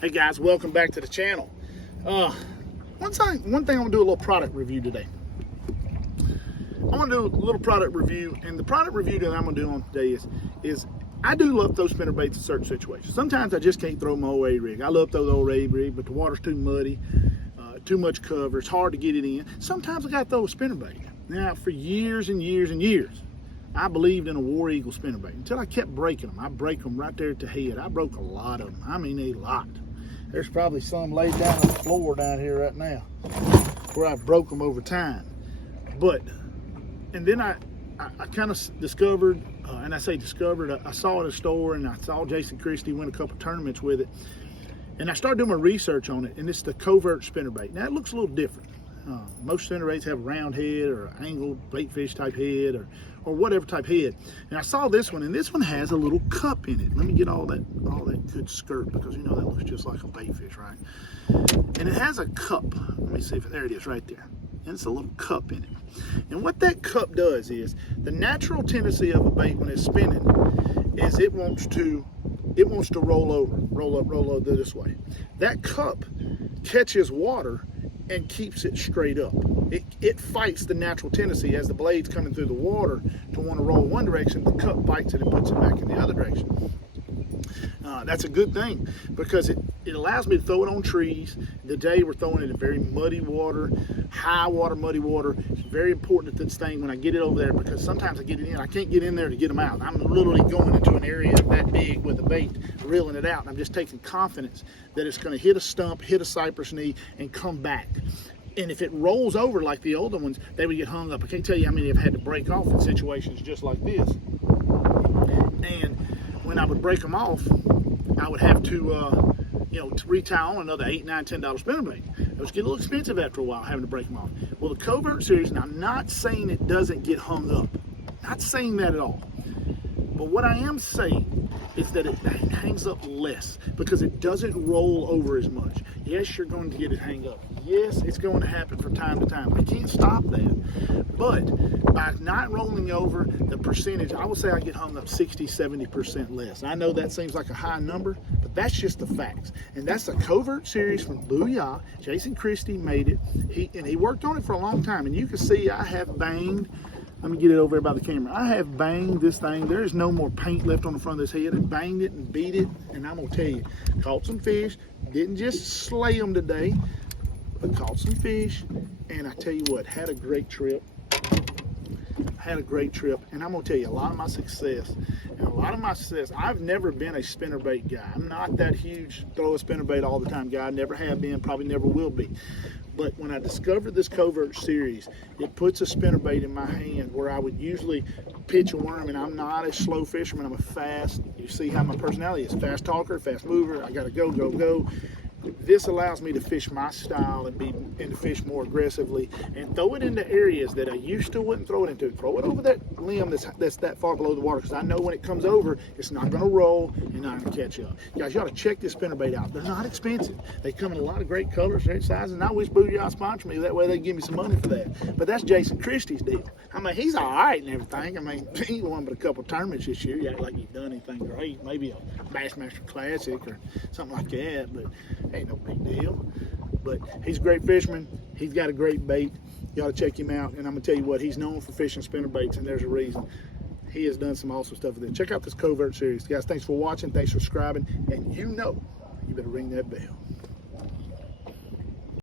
Hey guys, welcome back to the channel. One thing I'm gonna do a little product review today. I want to do a little product review, and the product review that I'm gonna do on today is I do love throw spinnerbaits in certain situations. Sometimes I just can't throw my old A rig. I love throw the old A rig, but the water's too muddy, too much cover. It's hard to get it in. Sometimes I gotta throw a spinnerbait. Now, for years and years and years, I believed in a War Eagle spinnerbait until I kept breaking them. I break them right there at the head. I broke a lot of them. I mean, a lot. There's probably some laid down on the floor down here right now where I've broke them over time. And then I kind of discovered, and I say discovered, I saw it in a store, and I saw Jason Christie win a couple tournaments with it. And I started doing my research on it, and it's the Covert spinnerbait. Now, it looks a little different. Most spinnerbaits have a round head or angled baitfish type head or whatever type head. And I saw this one, and this one has a little cup in it. Let me get all that good skirt, because you know that looks just like a baitfish, right? And it has a cup. Let me see if there it is right there. And it's a little cup in it. And what that cup does is, the natural tendency of a bait when it's spinning is it wants to roll over this way. That cup catches water and keeps it straight up. It fights the natural tendency as the blade's coming through the water to want to roll one direction. The cup bites it and puts it back in the other direction. That's a good thing, because it allows me to throw it on trees. Today we're throwing it in very muddy water, high water, muddy water. It's very important that this thing, when I get it over there, because sometimes I get it in, I can't get in there to get them out. I'm literally going into an area that big with a bait, reeling it out, and I'm just taking confidence that it's going to hit a stump, hit a cypress knee, and come back. And if it rolls over like the older ones, they would get hung up. I can't tell you how many have had to break off in situations just like this. And when I would break them off, I would have to, to retie on another $8, $9, $10 spinnerbait. It was getting a little expensive after a while, having to break them off. Well, the Covert series, and I'm not saying it doesn't get hung up. Not saying that at all. But what I am saying is that it hangs up less, because it doesn't roll over as much. Yes, you're going to get it hang up. Yes, it's going to happen from time to time. We can't stop that. But by not rolling over, the percentage, I would say I get hung up 60, 70% less. I know that seems like a high number, but that's just the facts. And that's the Covert series from Booyah. Jason Christie made it. He worked on it for a long time. And you can see I have banged. Let me get it over there by the camera. I have banged this thing. There is no more paint left on the front of this head. I banged it and beat it, and I'm gonna tell you, caught some fish. Didn't just slay them today, but caught some fish. And I tell you what, had a great trip. And I'm gonna tell you, a lot of my success, I've never been a spinnerbait guy. I'm not that huge throw a spinnerbait all the time guy. Never have been, probably never will be. But when I discovered this Covert series, it puts a spinnerbait in my hand where I would usually pitch a worm, and I'm not a slow fisherman. I'm a fast, you see how my personality is, fast talker, fast mover. I gotta go, go, go. This allows me to fish my style and to fish more aggressively and throw it into areas that I used to wouldn't throw it into. Throw it over that limb that's that far below the water, because I know when it comes over, it's not going to roll and not going to catch up. Guys, you ought to check this spinnerbait out. They're not expensive. They come in a lot of great colors, great sizes, and I wish Booyah sponsored me. That way they give me some money for that. But that's Jason Christie's deal. I mean, he's all right and everything. I mean, he won but a couple tournaments this year. You act like he's done anything great. Maybe a Bassmaster Classic or something like that, but ain't no big deal. But he's a great fisherman. He's got a great bait. You ought to check him out. And I'm gonna tell you what, he's known for fishing spinnerbaits, and there's a reason. He has done some awesome stuff with it. Check out this Covert series. Guys, thanks for watching. Thanks for subscribing. And you better ring that bell.